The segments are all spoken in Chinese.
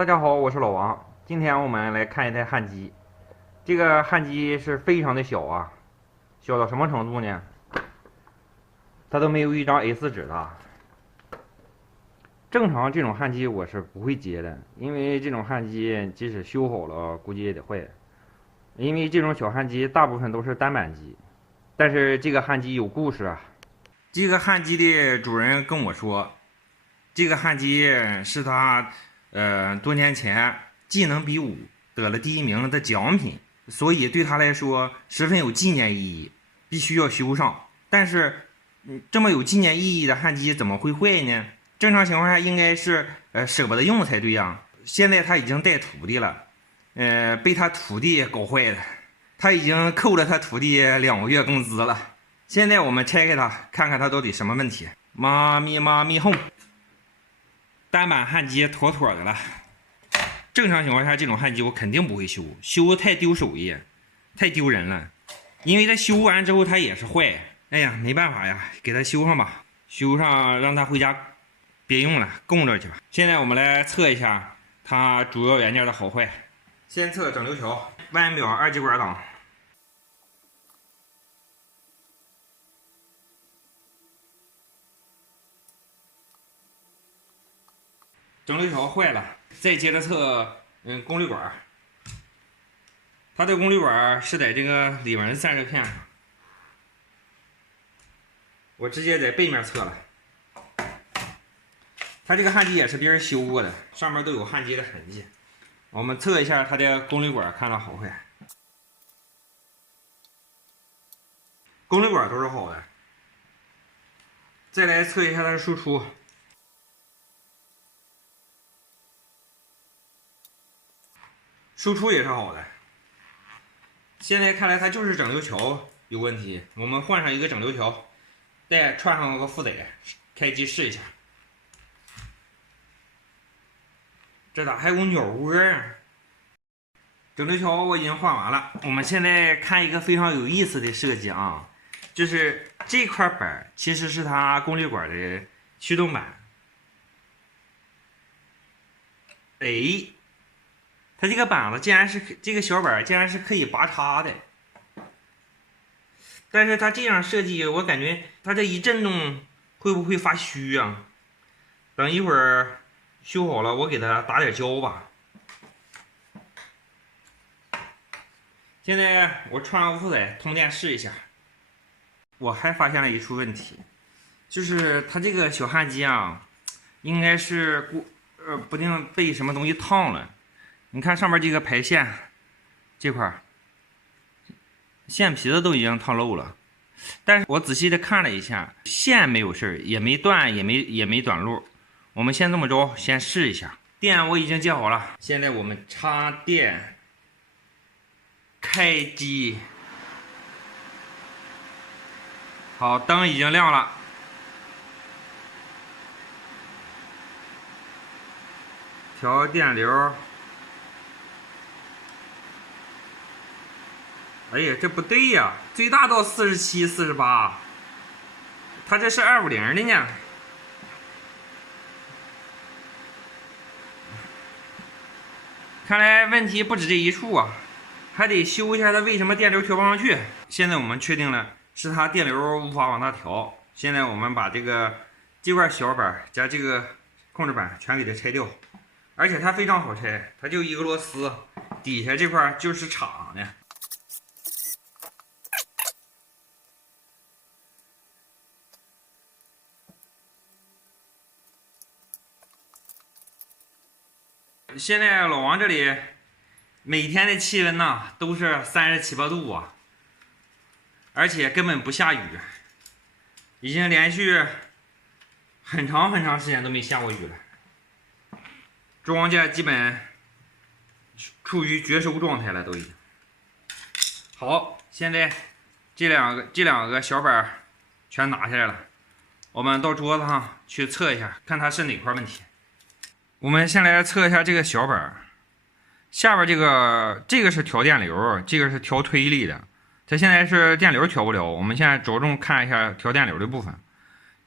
大家好，我是老王。今天我们来看一台焊机。这个焊机是非常的小啊，小到什么程度呢？它都没有一张 A4 纸大。正常这种焊机我是不会接的，因为这种焊机即使修好了，估计也得坏。因为这种小焊机大部分都是单板机，但是这个焊机有故事啊。这个焊机的主人跟我说，这个焊机是他多年前技能比武得了第1名的奖品，所以对他来说十分有纪念意义，必须要修上。但是，这么有纪念意义的焊机怎么会坏呢？正常情况下应该是舍不得用才对呀。现在他已经带徒弟了，被他徒弟搞坏了，他已经扣了他徒弟2个月工资了。现在我们拆开它，看看它到底什么问题。妈咪哄，单板焊机妥妥的了。正常情况下，这种焊机我肯定不会修，修太丢手艺，太丢人了。因为它修完之后它也是坏，哎呀，没办法呀，给它修上吧，修上让它回家别用了，供着去吧。现在我们来测一下它主要元件的好坏。先测整流桥，弯表2极管档。整流桥坏了，再接着测功率管。它的功率管是在这个里面的散热片上，我直接在背面测了。它这个焊机也是别人修过的，上面都有焊接的痕迹。我们测一下它的功率管，看它好坏。功率管都是好的。再来测一下它的输出。输出也是好的。现在看来它就是整流桥有问题，我们换上一个整流桥，再串上个负载，开机试一下。这咋还有鸟窝啊？整流桥我已经换完了，我们现在看一个非常有意思的设计啊，就是这块板其实是它功率管的驱动板。哎。它这个板子竟然是这个小板竟然是可以拔插的，但是它这样设计，我感觉它这一震动会不会发虚啊？等一会儿修好了，我给它打点胶吧。现在我串上负载通电试一下。我还发现了一处问题，就是它这个小焊机啊，应该是不定被什么东西烫了。你看上面这个排线这块线皮子都已经烫漏了，但是我仔细的看了一下，线没有事儿，也没断，也没短路。我们先这么着，先试一下。电我已经接好了，现在我们插电，开机。好，灯已经亮了。调电流。哎呀，这不对呀！最大到47、48，它这是250的呢。看来问题不止这一处啊，还得修一下它为什么电流调不上去。现在我们确定了是它电流无法往大调。现在我们把这块小板加这个控制板全给它拆掉，而且它非常好拆，它就一个螺丝，底下这块就是厂的。现在老王这里每天的气温呐都是37、8度啊，而且根本不下雨，已经连续很长时间都没下过雨了。庄稼基本处于绝收状态了，都已经。好，现在这两个小板全拿下来了，我们到桌子上去测一下，看它是哪块问题。我们先来测一下这个小板，下边这个是调电流，这个是调推力的。它现在是电流调不了，我们现在着重看一下调电流的部分。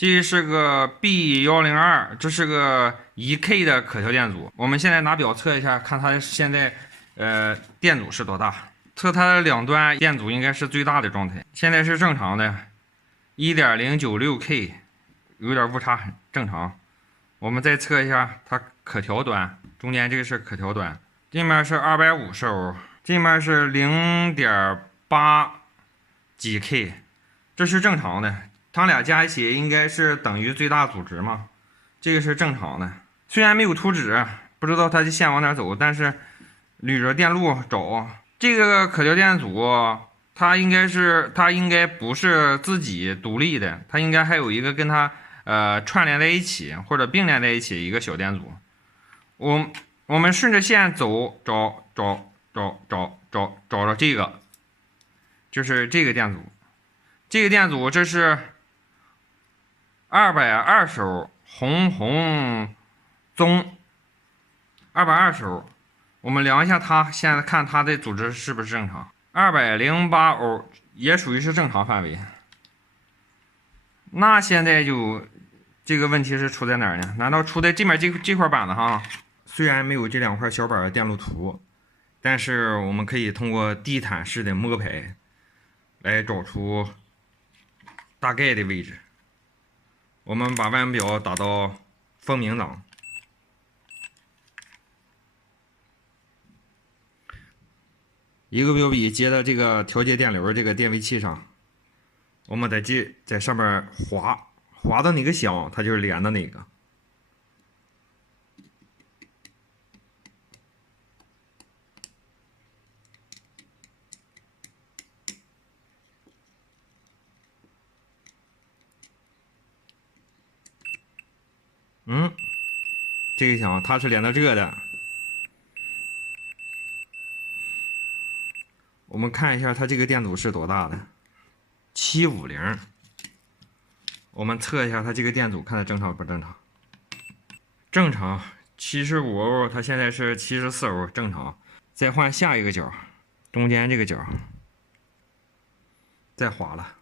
这是个 B102，这是个1K 的可调电阻。我们现在拿表测一下，看它现在电阻是多大。测它的两端电阻应该是最大的状态，现在是正常的 1.096K， 有点误差，很正常。我们再测一下它可调端，中间这个是可调端，这面是250欧，这面是0.8几 K， 这是正常的。它俩加一起应该是等于最大阻值嘛，这个是正常的。虽然没有图纸，不知道它的线往哪走，但是捋着电路找。这个可调电阻，它应该不是自己独立的，它应该还有一个跟它串联在一起或者并联在一起一个小电阻。我们顺着线走，找着这个，就是这个电阻。这个电阻这是220欧，红棕220欧。我们量一下它，现在看它的阻值是不是正常？208欧也属于是正常范围。那现在就这个问题是出在哪儿呢？难道出在这面这块板子上？虽然没有这两块小板的电路图，但是我们可以通过地毯式的摸排来找出大概的位置。我们把腕表打到风鸣档，一个表笔接到这个调节电流这个电位器上，我们在上面滑到哪个响，它就是连的哪个。这个响它是连到这的。我们看一下它这个电阻是多大的，750。我们测一下它这个电阻，看它正常不正常？正常，75欧，它现在是74欧，正常。再换下一个角，中间这个角，再滑了。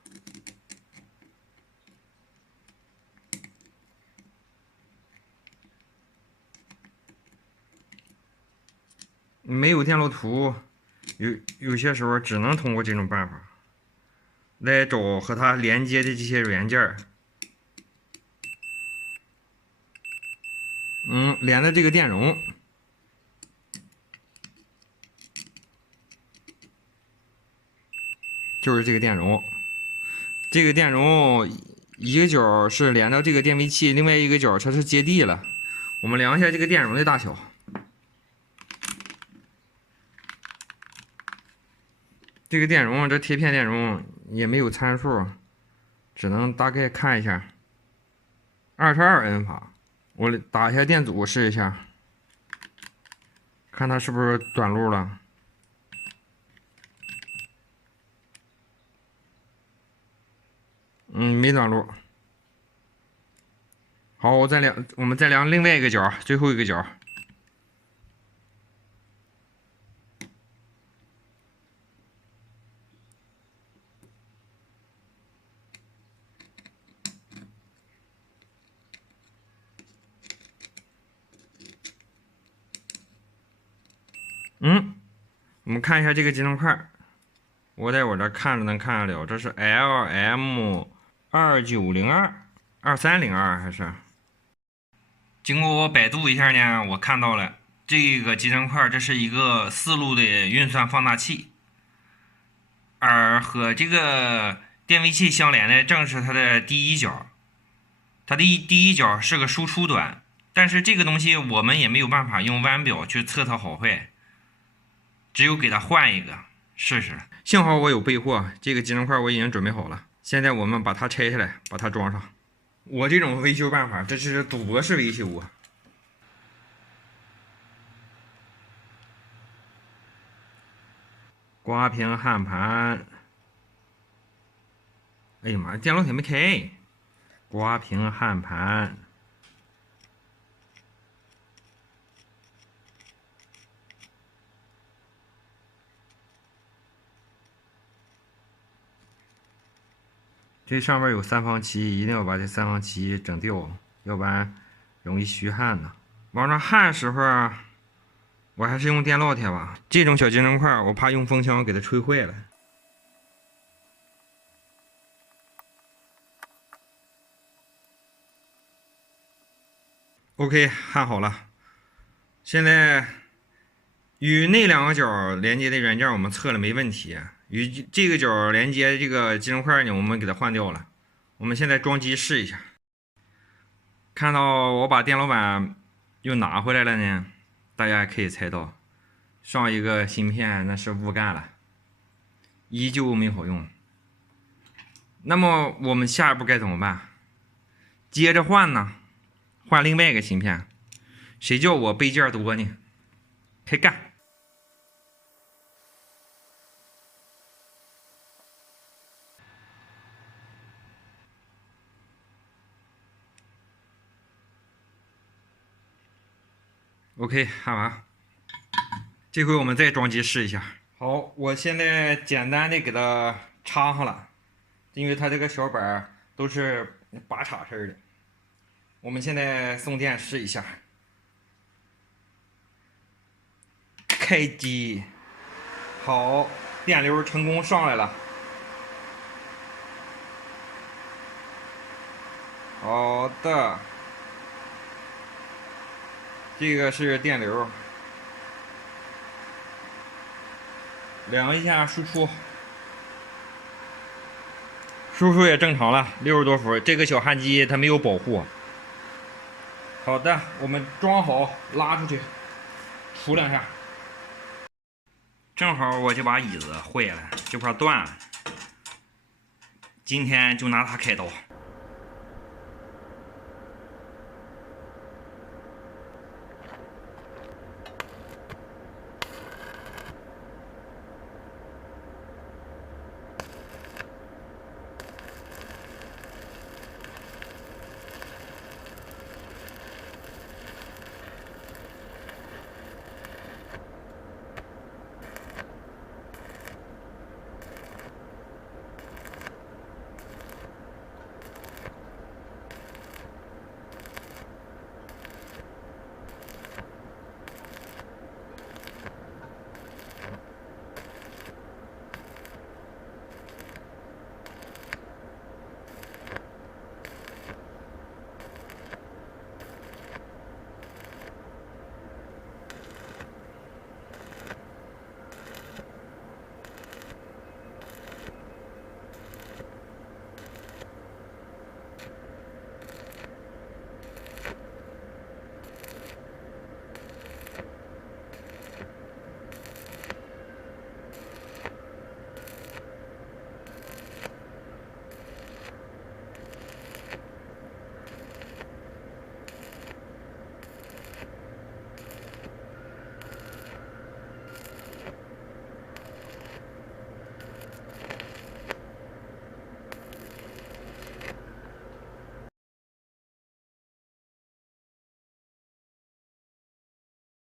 没有电路图，有些时候只能通过这种办法来找和它连接的这些元件。连的这个电容，就是这个电容。这个电容一个角是连到这个电位器，另外一个角它是接地了。我们量一下这个电容的大小。这个电容，这贴片电容也没有参数，只能大概看一下。22N 法，我打一下电阻试一下，看它是不是短路了。没短路。好，我们再量另外一个角，最后一个角。我们看一下这个集成块，我在我这看着能看得了，这是 LM29022302还是？经过我百度一下呢，我看到了这个集成块，这是一个4路的运算放大器，而和这个电位器相连的正是它的第一角，它的第一角是个输出端，但是这个东西我们也没有办法用弯表去测它好坏，只有给它换一个试试。幸好我有备货，这个集成块我已经准备好了，现在我们把它拆下来，把它装上。我这种维修办法，这是赌博式维修啊！刮屏焊盘，哎呀妈，电路铁没开。刮屏焊盘，这上面有三方漆，一定要把这三方漆整掉，要不然容易虚焊呢。往上焊时候，我还是用电烙铁吧。这种小金针块，我怕用风枪给它吹坏了。OK， 焊好了。现在与那两个角连接的元件我们测了没问题，与这个角连接这个金针块呢，我们给它换掉了。我们现在装机试一下。看到我把电路板又拿回来了呢，大家也可以猜到，上一个芯片那是误干了，依旧没好用。那么我们下一步该怎么办？接着换呢？换另外一个芯片，谁叫我备件多呢？开干！OK， 焊完。这回我们再装机试一下。好，我现在简单的给它插上了，因为它这个小板都是拔插式的。我们现在送电试一下，开机，好，电流成功上来了。好的，这个是电流，量一下输出，输出也正常了，60多伏。这个小焊机它没有保护。好的，我们装好，拉出去，杵两下。正好我这把椅子坏了，这块断了，今天就拿它开刀。